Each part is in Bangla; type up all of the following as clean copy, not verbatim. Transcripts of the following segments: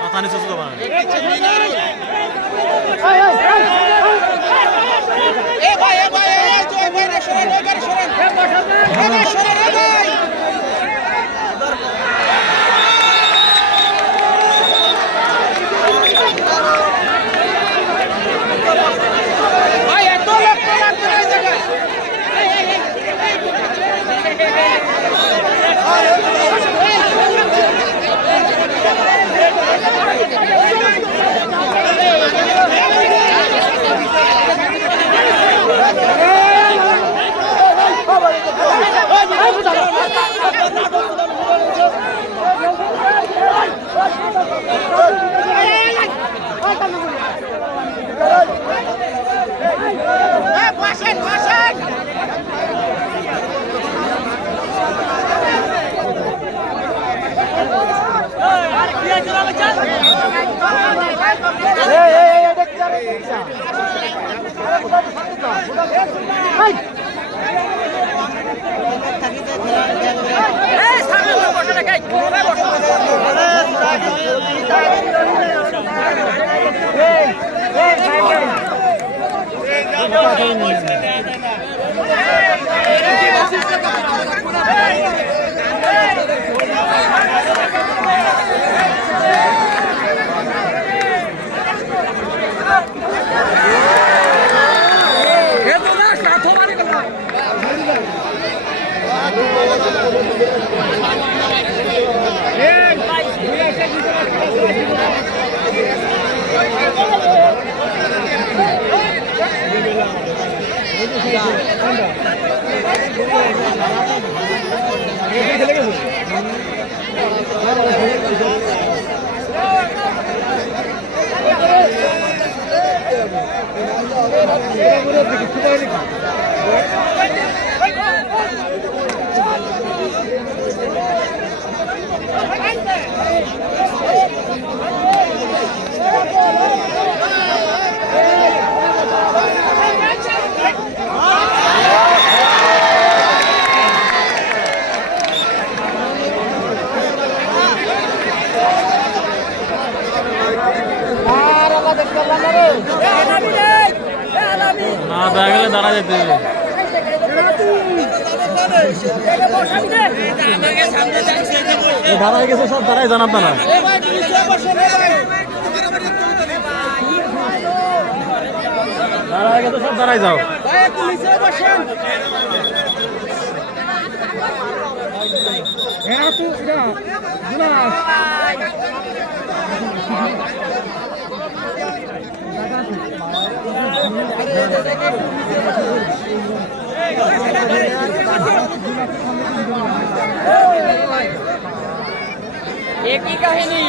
মাথা নিচে তো বানান না দেখা গেলে দাঁড়া যেতে দাঁড়ায় গেছে সব দাঁড়ায় জানাব না দাঁড়ায় গেছে সব দাঁড়ায় যাও একই কাহিনী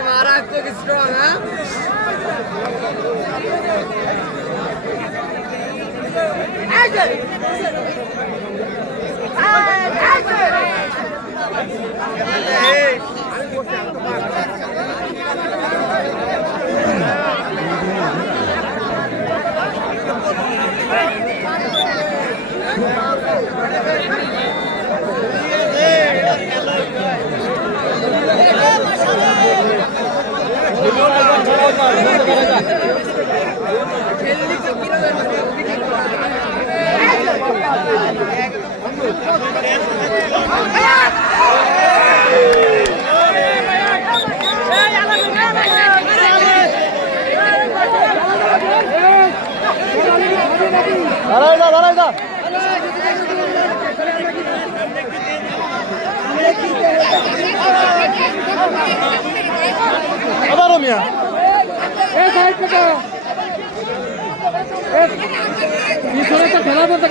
Maharashtra is strong, huh? ठेला बोलता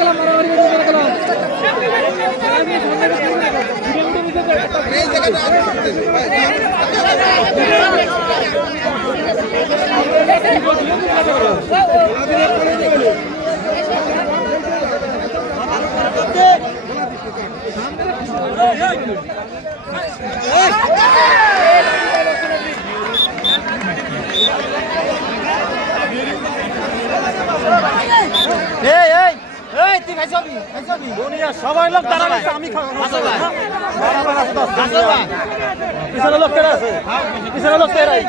সবাই লোক দাঁড়াবে, আমি পিছনে লোক কেটে আছে, পিছনে লোক কেরাই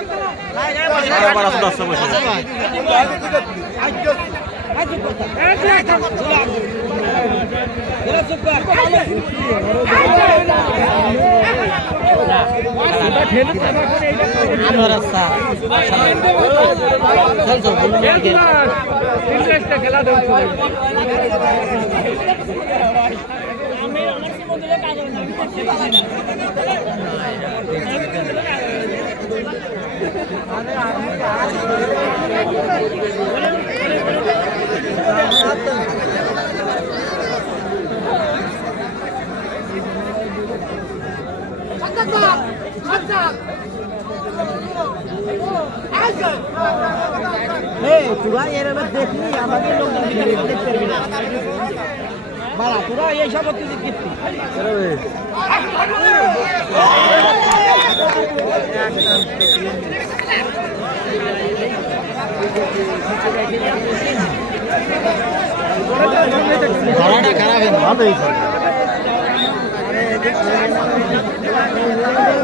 খেলা তোরা এর দেখলি আমাদের লোক দেখতে পারবি না বাড়া তোরা এই সব কিছু দেখতে খারাপ ভালোই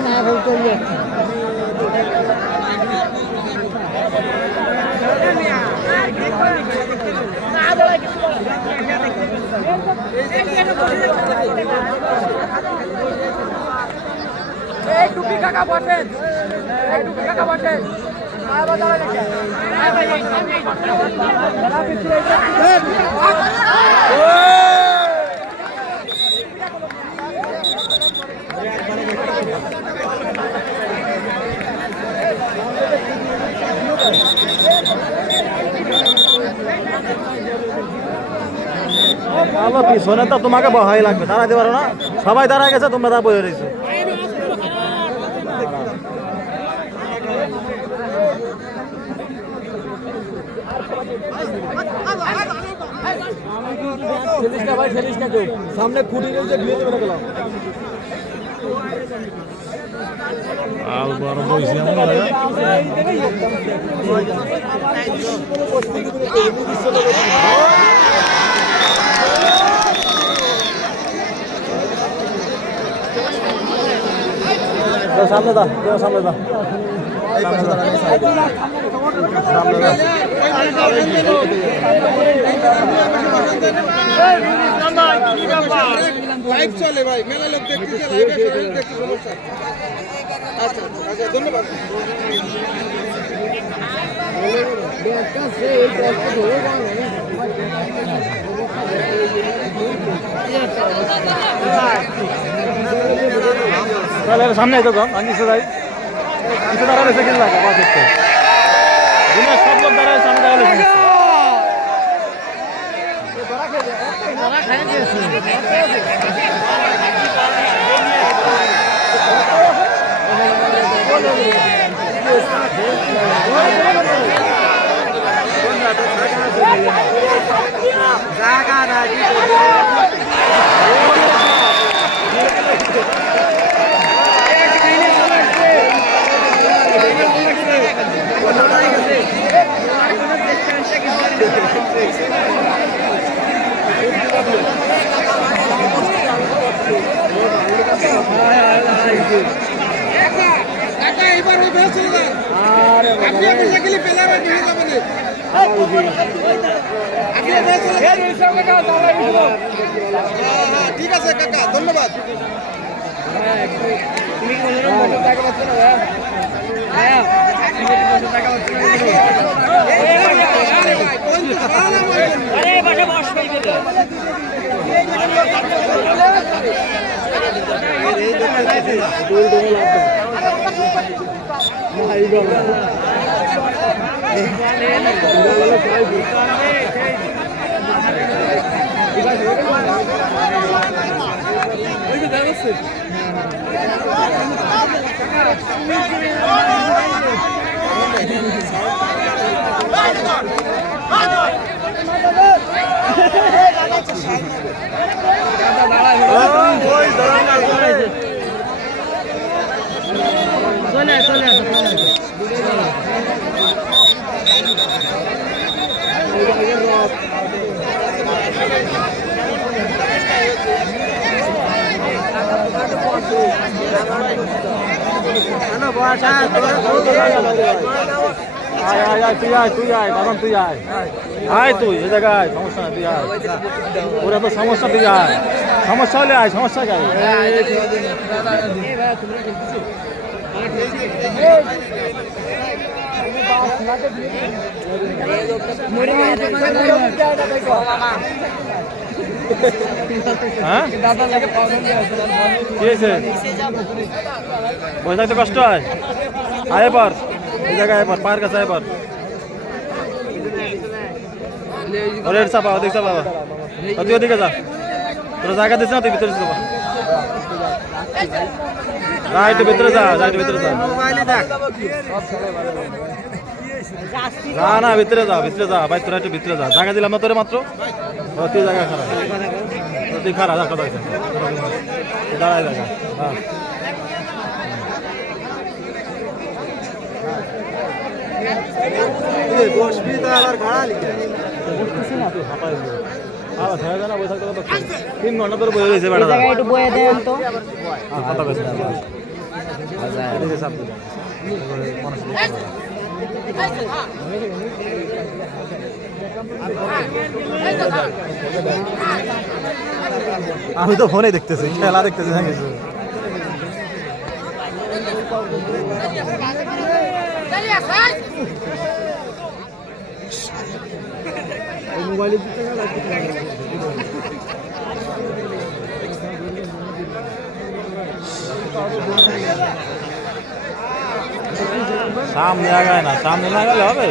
না বলতে টুপি কাকা বসেন, টুপি কাকা বসেন। পিছনে তো তোমাকে বহাই লাগবে, দাঁড়াতে পারো না, সবাই দাঁড়ায় গেছে, তোমরা দা বয়ে রয়েছে। সামনে খুঁটি রয়েছে, বিয়ে দেবে গেলাম সামনে দা, সামনে দা, লাইভ চলে ভাই, মেলা লোক দেখতেছে, লাইভে দেখতে সমস্যা। আচ্ছা আচ্ছা, ধন্যবাদ। সামনে তো কম আমি যাই, কিছু দাঁড়াবে সেকেন্ড লাগে সব লোক দাঁড়ায় সামনে দাঁড়ালে এবার ওই বেশ চলে যান, আপনি আপনি সাইকেলে পেলাবেন নিয়ে যাবেন, ঠিক আছে কাকা, ধন্যবাদ। চলে আয় আয় আয় তুই আয় বাবান তুই আয় আয় তুই এ জায়গায় সমস্যা না তুই আয় ওরা তো সমস্যা তুই আয় সমস্যা হলে আয় সমস্যা কেন হ্যাঁ কি হয়েছে বসে থাকতে কষ্ট হয় আয় পর এই জায়গায় আয় পর পায়ের কাছে আয় পর ওরে চাপা ওদিক চাপা তুই ওদিকে যা তোর জায়গা দিস না তুই ভিতরে যাবা যা একটু ভিতরে যা একটু ভিতরে যা যা না ভিতরে যা ভাই তোরা একটু ভিতরে যা জায়গা দিলাম না তোরে মাত্র তুই জায়গা খারাপ তুই খারাপ কথা দাঁড়ায় জায়গা হ্যাঁ বসবি তো আবার ভাড়া লিখে তিন ঘন্টা ধরে বয়ে রয়েছে বেটা একটু বয়ে দেন তো কথা বেশি আমি তো ফোনে দেখতেছি খেলা দেখতেছি না কিছু সামনে আগায় না সামনে না গেলে হবে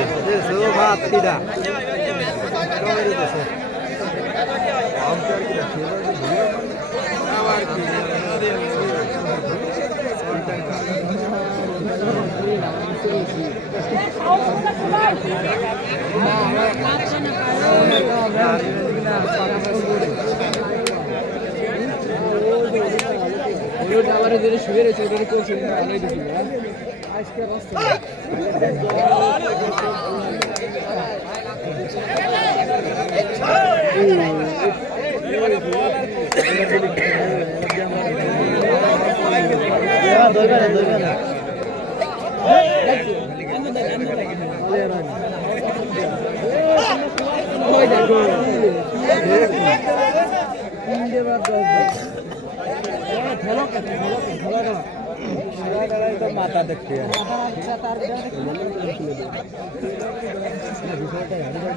শুয়ে রয়েছে ওদের করছে ভালোই দেখি আজকে মাথা দেখতে